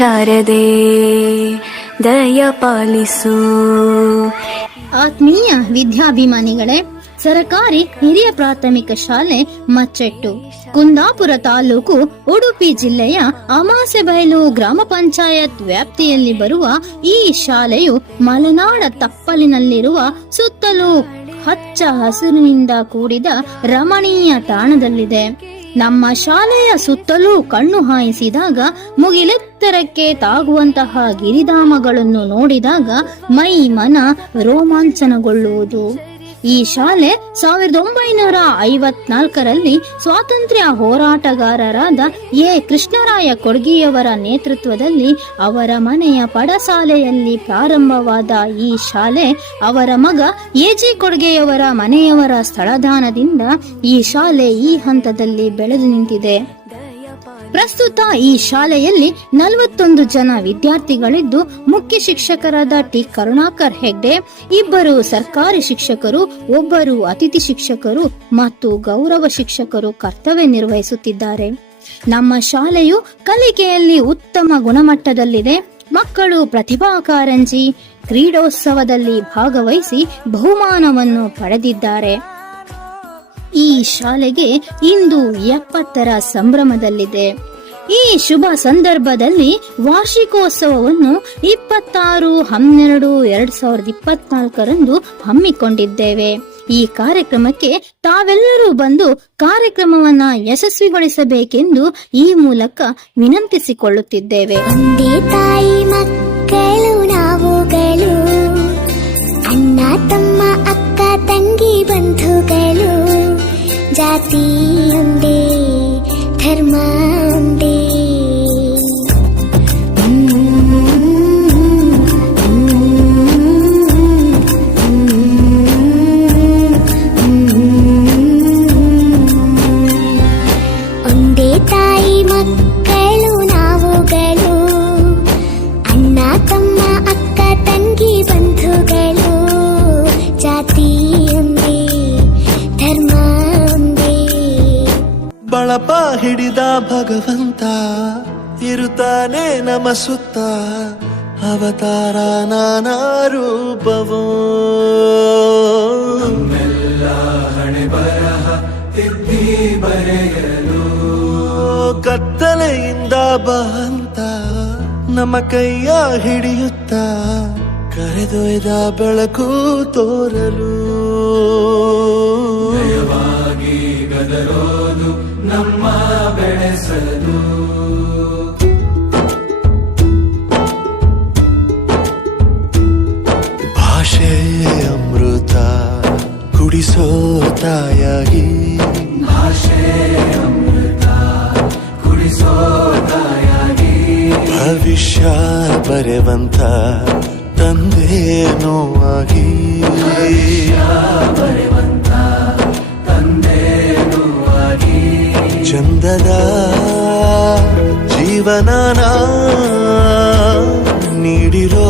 ಶಾರದೆ, ದಯ ಪಾಲಿಸು. ಆತ್ಮೀಯ ವಿದ್ಯಾಭಿಮಾನಿಗಳೇ, ಸರಕಾರಿ ಹಿರಿಯ ಪ್ರಾಥಮಿಕ ಶಾಲೆ ಮಚ್ಚೆಟ್ಟು, ಕುಂದಾಪುರ ತಾಲೂಕು ಉಡುಪಿ ಜಿಲ್ಲೆಯ ಅಮಾಸೆಬೈಲು ಗ್ರಾಮ ಪಂಚಾಯತ್ ವ್ಯಾಪ್ತಿಯಲ್ಲಿ ಬರುವ ಈ ಶಾಲೆಯು ಮಲೆನಾಡ ತಪ್ಪಲಿನಲ್ಲಿರುವ ಸುತ್ತಲೂ ಹಚ್ಚ ಹಸಿರಿನಿಂದ ಕೂಡಿದ ರಮಣೀಯ ತಾಣದಲ್ಲಿದೆ. ನಮ್ಮ ಶಾಲೆಯ ಸುತ್ತಲೂ ಕಣ್ಣು ಹಾಯಿಸಿದಾಗ ಮುಗಿಲೆತ್ತರಕ್ಕೆ ತಾಗುವಂತಹ ಗಿರಿಧಾಮಗಳನ್ನು ನೋಡಿದಾಗ ಮೈ ಮನ ರೋಮಾಂಚನಗೊಳ್ಳುವುದು. ಈ ಶಾಲೆ ಸಾವಿರದ ಒಂಬೈನೂರ ಐವತ್ನಾಲ್ಕರಲ್ಲಿ ಸ್ವಾತಂತ್ರ್ಯ ಹೋರಾಟಗಾರರಾದ ಎ. ಕೃಷ್ಣರಾಯ ಕೊಡ್ಗಿಯವರ ನೇತೃತ್ವದಲ್ಲಿ ಅವರ ಮನೆಯ ಪಡಸಾಲೆಯಲ್ಲಿ ಪ್ರಾರಂಭವಾದ ಈ ಶಾಲೆ ಅವರ ಮಗ ಎ. ಜಿ. ಕೊಡ್ಗೆಯವರ ಮನೆಯವರ ಸ್ಥಳದಾನದಿಂದ ಈ ಶಾಲೆ ಈ ಹಂತದಲ್ಲಿ ಬೆಳೆದು ನಿಂತಿದೆ. ಪ್ರಸ್ತುತ ಈ ಶಾಲೆಯಲ್ಲಿ ನಲವತ್ತೊಂದು ಜನ ವಿದ್ಯಾರ್ಥಿಗಳಿದ್ದು, ಮುಖ್ಯ ಶಿಕ್ಷಕರಾದ ಟಿ. ಕರುಣಾಕರ್ ಹೆಗ್ಡೆ, ಇಬ್ಬರು ಸರ್ಕಾರಿ ಶಿಕ್ಷಕರು, ಒಬ್ಬರು ಅತಿಥಿ ಶಿಕ್ಷಕರು ಮತ್ತು ಗೌರವ ಶಿಕ್ಷಕರು ಕರ್ತವ್ಯ ನಿರ್ವಹಿಸುತ್ತಿದ್ದಾರೆ. ನಮ್ಮ ಶಾಲೆಯು ಕಲಿಕೆಯಲ್ಲಿ ಉತ್ತಮ ಗುಣಮಟ್ಟದಲ್ಲಿದೆ. ಮಕ್ಕಳು ಪ್ರತಿಭಾ ಕಾರಂಜಿ ಕ್ರೀಡೋತ್ಸವದಲ್ಲಿ ಭಾಗವಹಿಸಿ ಬಹುಮಾನವನ್ನು ಪಡೆದಿದ್ದಾರೆ. ಈ ಶಾಲೆಗೆ ಇಂದು ಎಪ್ಪತ್ತರ ಸಂಭ್ರಮದಲ್ಲಿದೆ. ಈ ಶುಭ ಸಂದರ್ಭದಲ್ಲಿ ವಾರ್ಷಿಕೋತ್ಸವವನ್ನು ಇಪ್ಪತ್ತಾರು ಹನ್ನೆರಡು ಎರಡ್ ಸಾವಿರದ ಇಪ್ಪತ್ನಾಲ್ಕರಂದು ಹಮ್ಮಿಕೊಂಡಿದ್ದೇವೆ. ಈ ಕಾರ್ಯಕ್ರಮಕ್ಕೆ ತಾವೆಲ್ಲರೂ ಬಂದು ಕಾರ್ಯಕ್ರಮವನ್ನ ಯಶಸ್ವಿಗೊಳಿಸಬೇಕೆಂದು ಈ ಮೂಲಕ ವಿನಂತಿಸಿಕೊಳ್ಳುತ್ತಿದ್ದೇವೆ. ತಾಯಿ ಮಕ್ಕಳು ನಾವುಗಳು, ಅಣ್ಣ ತಮ್ಮ ಅಕ್ಕ ತಂಗಿ ಬಂಧುಗಳು, ಜಾತಿ ಮಕ್ಕಳು, ನಾವುಗಳು, ಅಣ್ಣ, ತಮ್ಮ, ಅಕ್ಕ, ತಂಗಿ, ಬಂಧುಗಳು, ಜಾತಿ ಧರ್ಮ ಹಿಡಿದ ಭಗವಂತ ಇರುತ್ತಾನೆ ನಮ ಸುತ್ತ ಅವತಾರ ನಾನಾ ರೂಪವೋ ಕತ್ತಲೆಯಿಂದ ಅಂತ ನಮ್ಮ ಕೈಯ ಹಿಡಿಯುತ್ತ ಕರೆದೊಯ್ದ ಬೆಳಕು ತೋರಲು. ಭಾಷೆ ಅಮೃತ ಕುಡಿಸೋ ತಾಯಾಗಿ. ಭವಿಷ್ಯ ಬರೆವಂತ ತಂದೇನೋ ಆಗಿ ಚಂದದ ಜೀವನನ ನೀಡಿರೋ